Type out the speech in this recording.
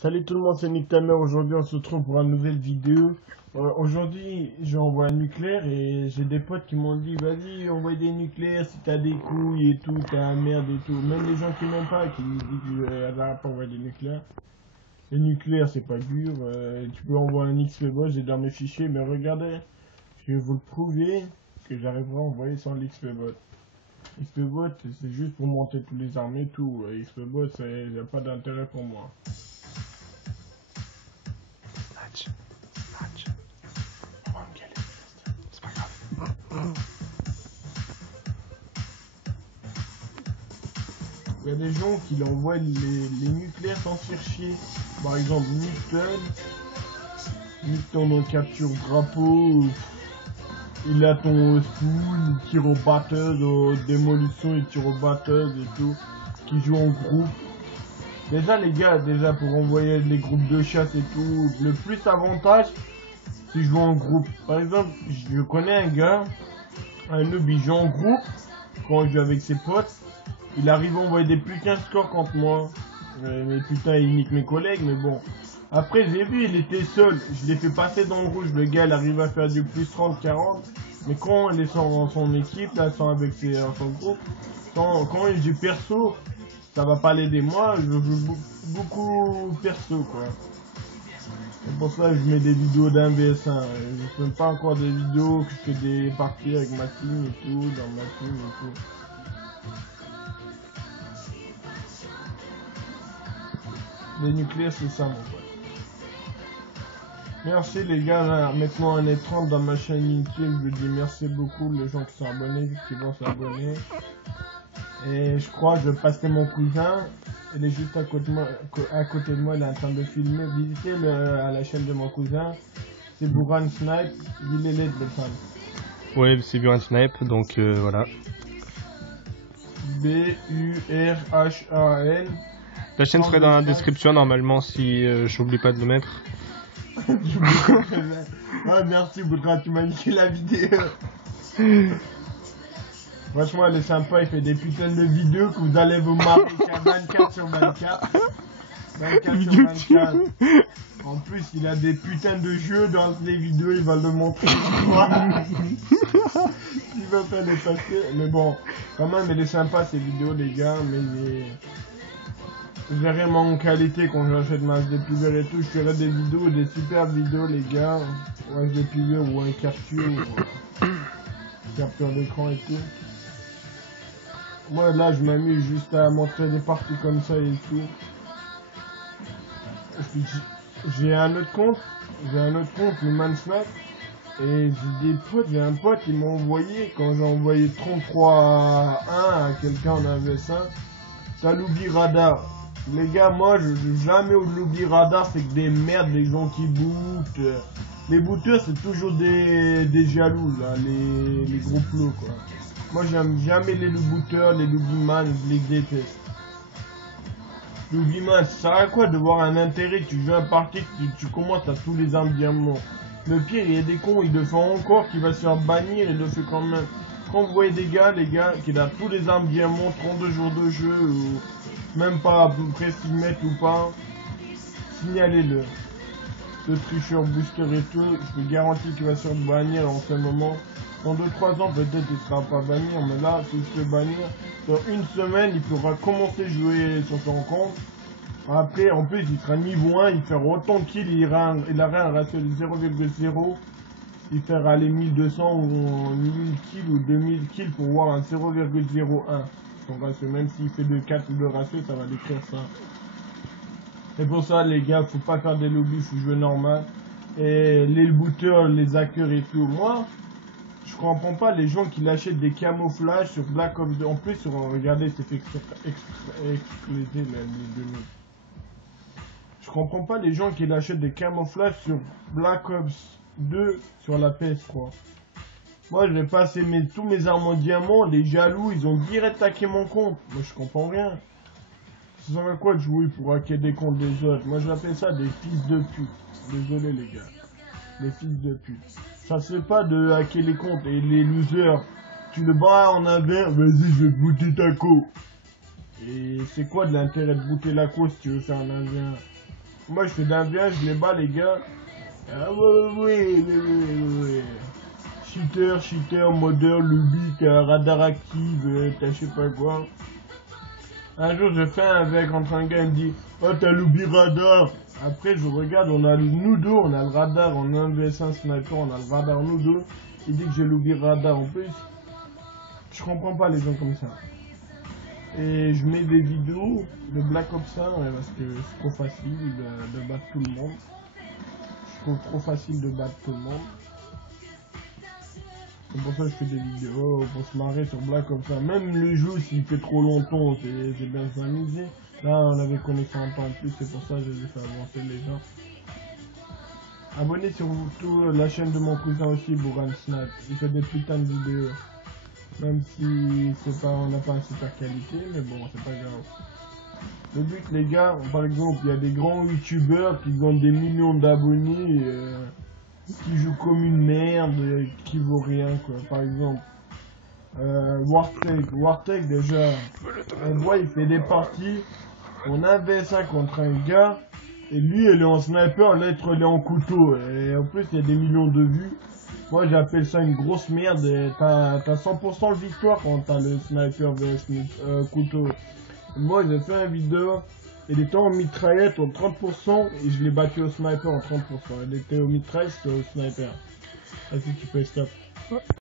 Salut tout le monde, c'est Nick Tamer. Aujourd'hui, on se retrouve pour une nouvelle vidéo. Aujourd'hui, j'envoie un nucléaire et j'ai des potes qui m'ont dit vas-y, envoie des nucléaires si t'as des couilles et tout, t'as la merde et tout. Même les gens qui m'aiment pas, qui disent que pas envoyer des nucléaires. Les nucléaires, c'est pas dur. Tu peux envoyer un XPBot, j'ai dans mes fichiers, mais regardez, je vais vous le prouver que j'arriverai à envoyer sans l'XPBot. XPBot, c'est juste pour monter tous les armes et tout. XPBot, ça n'a pas d'intérêt pour moi. C'est pas grave. Il y a des gens qui envoient les nucléaires sans faire chier. Par exemple, Newton en capture drapeau, il a ton spool, il tire aux batteuses, aux démolitions, il tire aux batteuses et tout, qui joue en groupe. Déjà les gars, pour envoyer les groupes de chasse et tout, le plus avantage, c'est jouer en groupe. Par exemple, je connais un gars, un noob, il joue en groupe, quand il joue avec ses potes, il arrive à envoyer des putains de scores contre moi. Mais putain, il nique mes collègues, mais bon. Après, j'ai vu, il était seul. Je l'ai fait passer dans le rouge. Le gars, il arrive à faire du plus 30, 40. Mais quand il est sans son équipe, là, sans avec son groupe, quand il est du perso, ça va pas l'aider. Moi, je joue beaucoup perso, quoi. C'est pour ça que je mets des vidéos d'un VS1. Je fais pas encore des vidéos que je fais des parties avec ma team et tout, dans ma team et tout. Les nucléaires, c'est ça, mon pote. Merci les gars, là, maintenant on est 30 dans ma chaîne YouTube. Je dis merci beaucoup les gens qui sont abonnés, qui vont s'abonner. Et je crois que je passerai mon cousin. Il est juste à côté de moi, il est en train de filmer. Visitez à la chaîne de mon cousin. C'est Buran Snipe, il est l'aide de fan. Ouais, c'est Buran Snipe, donc voilà. B-U-R-H-A-N. La chaîne serait dans la description normalement si j'oublie pas de le mettre. Ah merci Boudra, tu m'as niqué la vidéo. Franchement elle est sympa, il fait des putains de vidéos que vous allez vous marrer 24 sur 24. 24 sur 24. En plus il a des putains de jeux dans les vidéos, il va le montrer. Il va faire des papiers. Mais bon, quand même elle est sympa ces vidéos les gars, mais je verrai mon qualité quand j'achète ma HDPV et tout, je ferai des vidéos, des super vidéos les gars, ou HDPV ou un capture d'écran et tout. Moi là je m'amuse juste à montrer des parties comme ça et tout. J'ai un autre compte, le Mansnap, et j'ai un pote qui m'a envoyé, quand j'ai envoyé 33 à 1 à quelqu'un en AVS1, t'as l'oubli radar. Les gars, moi, je jamais l'oubli radar, c'est que des merdes, les gens qui bootent. Les booteurs, c'est toujours des jaloux, là, les gros plots, quoi. Moi, j'aime jamais les booteurs, les l'oubliman, je les déteste. L'oubliman, ça sert à quoi de voir un intérêt, tu joues un parti, tu commences à tous les armes diamants. Le pire, il y a des cons, ils le font encore, qui va se faire bannir, il le fait quand même. Quand vous voyez des gars, qui a tous les armes diamants, 32 jours de jeu, ou même pas presque qu'ils mettent ou pas, signalez-le. Le tricheur booster et tout, je peux garantir qu'il va se faire bannir en ce moment. Dans 2-3 ans, peut-être il sera pas bannir, mais là, s'il se fait bannir, dans une semaine, il pourra commencer à jouer sur son compte. Après, en plus, il sera niveau 1, il fera autant de kills, il aura un ratio de 0,0. Il fera aller 1200 ou 1000 kills ou 2000 kills pour voir un 0,01. Son ratio, même s'il fait de 4 ou de ratio, ça va décrire ça. Et pour ça, les gars, faut pas faire des lobbies, faut jouer normal. Et les booters, les hackers et tout. Moi, je comprends pas les gens qui l'achètent des camouflages sur Black Ops 2. En plus, regardez, c'est fait exploser les 2000. Je comprends pas les gens qui l'achètent des camouflages sur Black Ops 2 sur la PS3. Moi, je vais passer tous mes armes en diamant, les jaloux, ils ont direct hacké mon compte. Moi, je comprends rien. Ça sert à quoi de jouer pour hacker des comptes des autres? Moi, j'appelle ça des fils de pute. Désolé, les gars. Les fils de pute. Ça se fait pas de hacker les comptes et les losers. Tu le bats en inverse, vas-y, je vais booter ta co. Et c'est quoi de l'intérêt de booter la co si tu veux faire un indien? Moi je fais d'un bien, je les bats les gars. Ah ouais. Cheater, modeur, lubique, radar active, t'as je sais pas quoi. Un jour je fais un avec entre un gars, il me dit oh t'as l'oubli radar. Après je regarde, nous deux, on a le radar, on a un VS1 sniper, on a le radar nous deux. Il dit que j'ai l'oubli radar en plus. Je comprends pas les gens comme ça. Et je mets des vidéos de Black Ops 1 parce que c'est trop facile de battre tout le monde. Je trouve trop facile de battre tout le monde. C'est pour ça que je fais des vidéos pour se marrer sur Black Ops 1. Même le jeu, s'il fait trop longtemps, c'est bien s'amuser. Là, on avait connexion en temps en plus, c'est pour ça que j'ai fait avancer les gens. Abonnez sur la chaîne de mon cousin aussi, Boran Snap. Il fait des putains de vidéos. Même si c'est pas, on n'a pas une super qualité, mais bon, c'est pas grave. Le but, les gars, par exemple, il y a des grands youtubeurs qui ont des millions d'abonnés, qui jouent comme une merde, qui vaut rien, quoi. Par exemple, Wartech déjà, on voit, il fait des parties, on a un VS1 contre un gars, et lui, il est en sniper, l'autre, il est en couteau, et en plus, il y a des millions de vues. Moi j'appelle ça une grosse merde, t'as 100% de victoire quand t'as le sniper vs couteau. Moi j'ai fait une vidéo, il était en mitraillette en 30% et je l'ai battu au sniper en 30%. Il était au mitraillette, c'était au sniper. Vas-y tu peux stop.